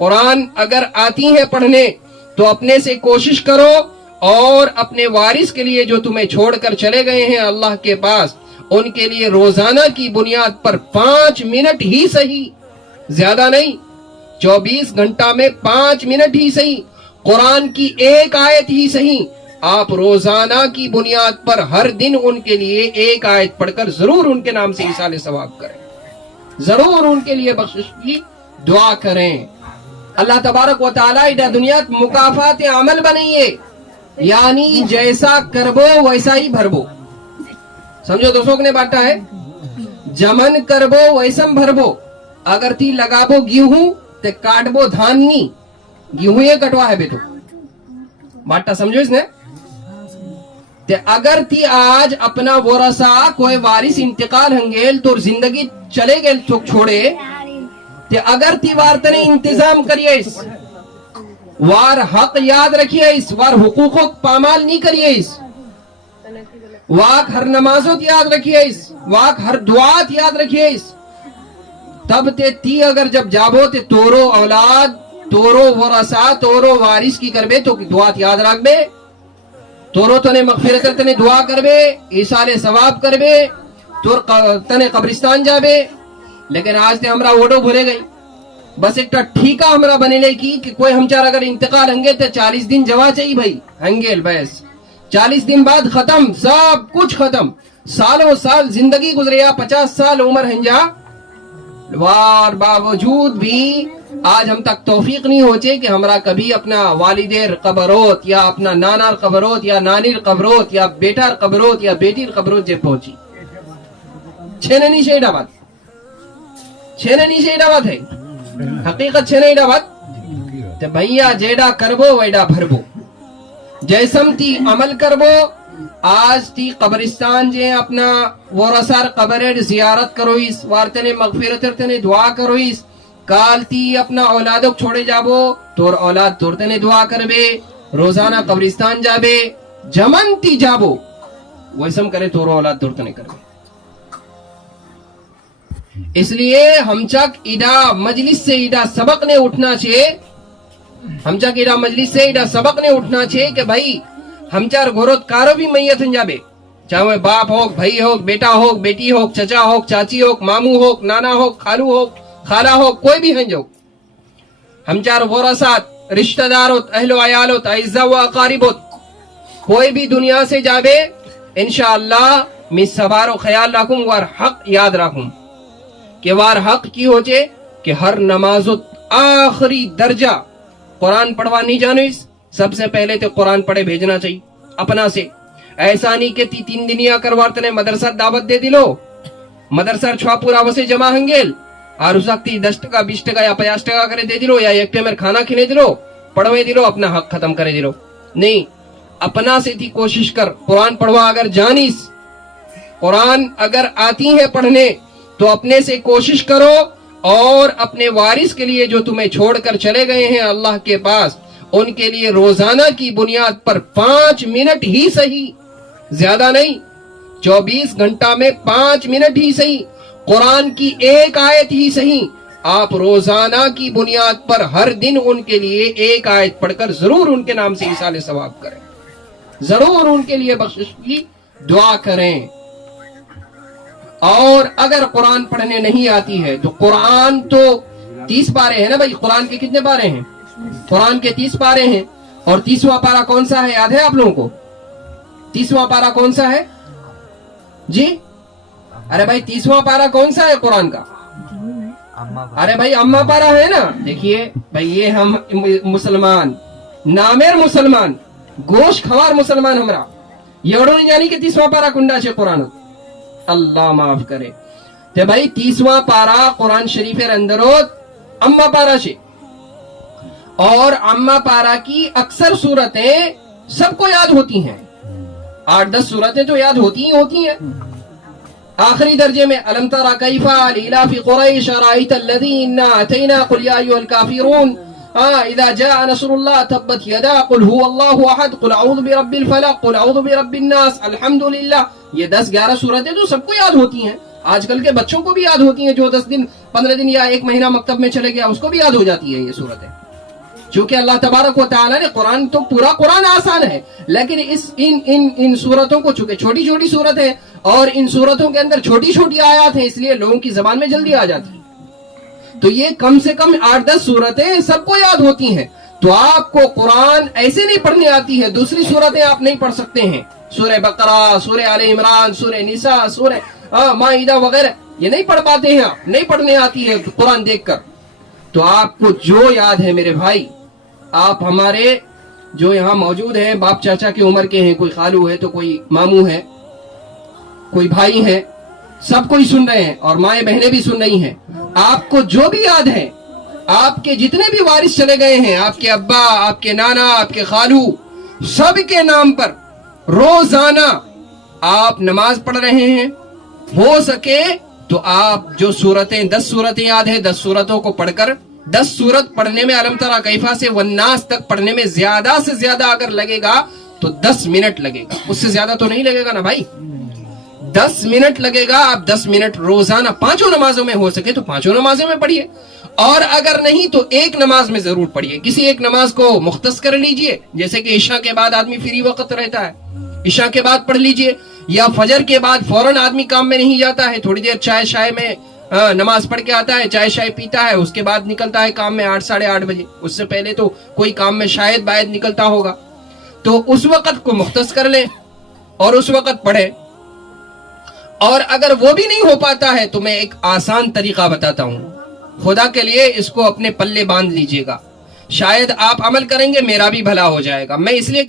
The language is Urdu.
قرآن اگر آتی ہے پڑھنے تو اپنے سے کوشش کرو اور اپنے وارث کے لیے جو تمہیں چھوڑ کر چلے گئے ہیں اللہ کے پاس، ان کے لیے روزانہ کی بنیاد پر 5 منٹ ہی صحیح، زیادہ نہیں، 24 گھنٹہ میں 5 منٹ ہی صحیح، قرآن کی ایک آیت ہی صحیح، آپ روزانہ کی بنیاد پر ہر دن ان کے لیے ایک آیت پڑھ کر ضرور ان کے نام سے ایصال ثواب کریں، ضرور ان کے لیے بخشش کی دعا کریں۔ اللہ تبارک و تعالی ادا دنیا مکافات عمل بنائیے، یعنی جیسا کربو ویسا ہی بھربو، سمجھو دوستوں نے بانٹا ہے، جمن کربو ویسم بھربو، اگر تی لگابو گیہوں تے کاٹبو دھان نہیں، گیہوں یہ کٹوا ہے بیٹو، بانٹا سمجھو اس نے، تے اگر تی آج اپنا ورثہ کوئی وارث انتقال ہنگیل تو زندگی چلے گئے تو چھوڑے، تے اگر تی وارتنے انتظام کریے اس وار حق یاد رکھیے، اس وار حقوقوں پامال نہیں کریے، اس واک ہر نمازت یاد رکھیے، اس واک ہر دعات یاد رکھیے، اس تب تی اگر جب جابو تے تورو اولاد تورو ورثہ تورو وارث کی کربے تو دعات یاد رکھ بے، تورو تنے مغفرت تنے دعا کربے، ایصال ثواب کربے، تور تنے قبرستان جابے، لیکن آج تے ہمرا وڈو بھولے گئی، بس ایک ٹھیکہ ہمرا بنے لے کی کہ کوئی ہم چار اگر انتقال ہنگے تے 40 دن جوا چاہیے بھائی ہنگیل، بس 40 دن بعد ختم، سب کچھ ختم، سالوں سال زندگی گزریا، 50 سال عمر ہنجا، وار باوجود بھی آج ہم تک توفیق نہیں ہوچے کہ ہمرا کبھی اپنا والدیر قبروت یا اپنا نانار قبروت یا نانیر قبروت یا بیٹار قبروت یا بیٹیر قبروت جے پہنچی، چھنے نہیں شیڈا بات، چھنے نہیں شیڈا بات ہے، حقیقت چھنے ایڈا بات، تے بھئیا جیڈا کربو ویڈا بھربو، جیسم تی عمل کربو، آج تی قبرستان جے اپنا ورثار قبر زیارت کروئیس، وارتنے مغفرت تنے دعا کروئیس، کال تی اپنا اولادک چھوڑے جابو تور اولاد تورتنے دعا کربے، روزانہ قبرستان جابے، جمن تی جابو ویسم کرے تور اولاد تورتنے کربے۔ اس لیے ہم چک ادا مجلس سے ادا سبق نے اٹھنا چھے، ہم چک ادا مجلس سے ادا سبق نے اٹھنا چھے کہ بھائی ہم چار گھروت کارو بھی میت ہن جابے، چاہے وہ باپ ہوک، بھائی ہوک، بیٹا ہوک، بیٹی ہوک، چچا ہوک، چاچی ہوک، مامو ہوک، نانا ہوک، خالو ہوک، خالہ ہوک، کوئی بھی ہن جو، ہم چار ورثات، رشتہ داروت، اہل و عیالوت، اعزاء و اقاربوت، کوئی بھی دنیا سے جابے، انشاءاللہ میں سبارو خیال رکھوں وار حق یاد رکھوں کہ وار حق کی ہوچے کہ ہر نمازت آخری درجہ قرآن پڑھوا نہیں جانو، اس سب سے پہلے تو قرآن پڑھے بھیجنا چاہیے اپنا سے، ایسا نہیں کہ 3 دنیا کروارتنے مدرسہ دعوت دے دلو، مدرسہ چھوا پورا وسے جمع ہنگیل اور اس وقت 10 ٹکا 20 ٹکا یا 50 ٹکا کرے دے دلو یا ایک ٹیمر کھانا کھلے دلو، پڑھوے دلو، اپنا حق ختم کرے دلو، نہیں، اپنا سے تھی کوشش کر قرآن پڑھوا، اگر جانیس قرآن اگر آتی ہے پڑھنے تو اپنے سے کوشش کرو اور اپنے وارث کے لیے جو تمہیں چھوڑ کر چلے گئے ہیں اللہ کے پاس، ان کے لیے روزانہ کی بنیاد پر 5 منٹ ہی صحیح، زیادہ نہیں، 24 گھنٹہ میں 5 منٹ ہی صحیح، قرآن کی ایک آیت ہی صحیح، آپ روزانہ کی بنیاد پر ہر دن ان کے لیے ایک آیت پڑھ کر ضرور ان کے نام سے ایصال ثواب کریں، ضرور ان کے لیے بخشش کی دعا کریں۔ اور اگر قرآن پڑھنے نہیں آتی ہے تو قرآن تو 30 پارے ہیں نا بھائی، قرآن کے کتنے پارے ہیں؟ قرآن کے 30 پارے ہیں، اور 30واں پارہ کون سا ہے یاد ہے آپ لوگوں کو؟ 30واں پارہ کون سا ہے جی؟ ارے بھائی 30واں پارہ کون سا ہے قرآن کا؟ ارے بھائی اما پارہ ہے نا، دیکھیے بھائی یہ ہم مسلمان، نامیر مسلمان، گوشت خوار مسلمان ہمرا یوڑو نہیں جانی کہ 30واں پارہ کنڈا چھے قرآن، اللہ معاف کرے، تے بھائی 30واں پارہ قرآن شریف اندروت اما پارہ چھے، اور اما پارہ کی اکثر صورتیں سب کو یاد ہوتی ہیں، 8-10 صورتیں تو یاد ہوتی ہیں، آخری درجے میں الم تری کیف لإلاف قریش رأیت الذین آتینا قل یا ایھا الکافرون اذا جاء نصر اللہ تبت یدا قل هو اللہ احد قل اعوذ برب الفلق قل اعوذ برب الناس الحمدللہ، یہ 10-11 صورتیں تو سب کو یاد ہوتی ہیں، آج کل کے بچوں کو بھی یاد ہوتی ہیں، جو 10 دن 15 دن یا 1 مہینہ مکتب میں چلے گیا اس کو بھی یاد ہو جاتی ہے یہ صورتیں. چونکہ اللہ تبارک و تعالیٰ نے قرآن تو پورا قرآن آسان ہے، لیکن ان صورتوں کو چونکہ چھوٹی چھوٹی صورت ہے اور ان صورتوں کے اندر چھوٹی چھوٹی آیات ہیں، اس لیے لوگوں کی زبان میں جلدی آ جاتی ہے. تو یہ کم سے کم 8-10 صورتیں سب کو یاد ہوتی ہیں. تو آپ کو قرآن ایسے نہیں پڑھنے آتی ہے، دوسری صورتیں آپ نہیں پڑھ سکتے ہیں، سورہ بقرہ، سورہ آل عمران، سورہ نساء، سورہ مائدہ وغیرہ یہ نہیں پڑھ پاتے ہیں، آپ نہیں پڑھنے آتی ہے قرآن دیکھ کر. تو آپ کو جو یاد ہے میرے بھائی، آپ ہمارے جو یہاں موجود ہیں باپ چاچا کی عمر کے ہیں، کوئی خالو ہے تو کوئی ماموں ہے، کوئی بھائی ہے، سب کوئی سن رہے ہیں اور مائیں بہنیں بھی سن رہی ہیں. آپ کو جو بھی یاد ہے، آپ کے جتنے بھی وارث چلے گئے ہیں، آپ کے ابا، آپ کے نانا، آپ کے خالو، سب کے نام پر روزانہ آپ نماز پڑھ رہے ہیں. ہو سکے تو آپ جو صورتیں 10 صورتیں یاد ہیں 10 صورتوں کو پڑھ کر 10 صورت پڑھنے میں علم ترى کیفا سے والناس تک پڑھنے میں زیادہ سے زیادہ اگر لگے گا تو 10 منٹ لگے گا، اس سے زیادہ تو نہیں لگے گا نا بھائی. 10 منٹ لگے گا. آپ 10 منٹ روزانہ 5 نمازوں میں ہو سکے تو 5 نمازوں میں پڑھیے، اور اگر نہیں تو ایک نماز میں ضرور پڑھیے. کسی ایک نماز کو مختص کر لیجئے، جیسے کہ عشاء کے بعد آدمی فری وقت رہتا ہے، عشاء کے بعد پڑھ لیجئے، یا فجر کے بعد فوراً آدمی کام میں نہیں جاتا ہے، تھوڑی دیر چائے شائے میں نماز پڑھ کے آتا ہے، چائے شائے پیتا ہے، اس کے بعد نکلتا ہے کام میں 8 ساڑھے 8 بجے. اس سے پہلے تو کوئی کام میں شاید باید نکلتا ہوگا، تو اس وقت کو مختص کر لیں اور اس وقت پڑھیں. اور اگر وہ بھی نہیں ہو پاتا ہے تو میں ایک آسان طریقہ بتاتا ہوں، خدا کے لیے اس کو اپنے پلے باندھ لیجئے گا، شاید آپ عمل کریں گے میرا بھی بھلا ہو جائے گا. میں اس لیے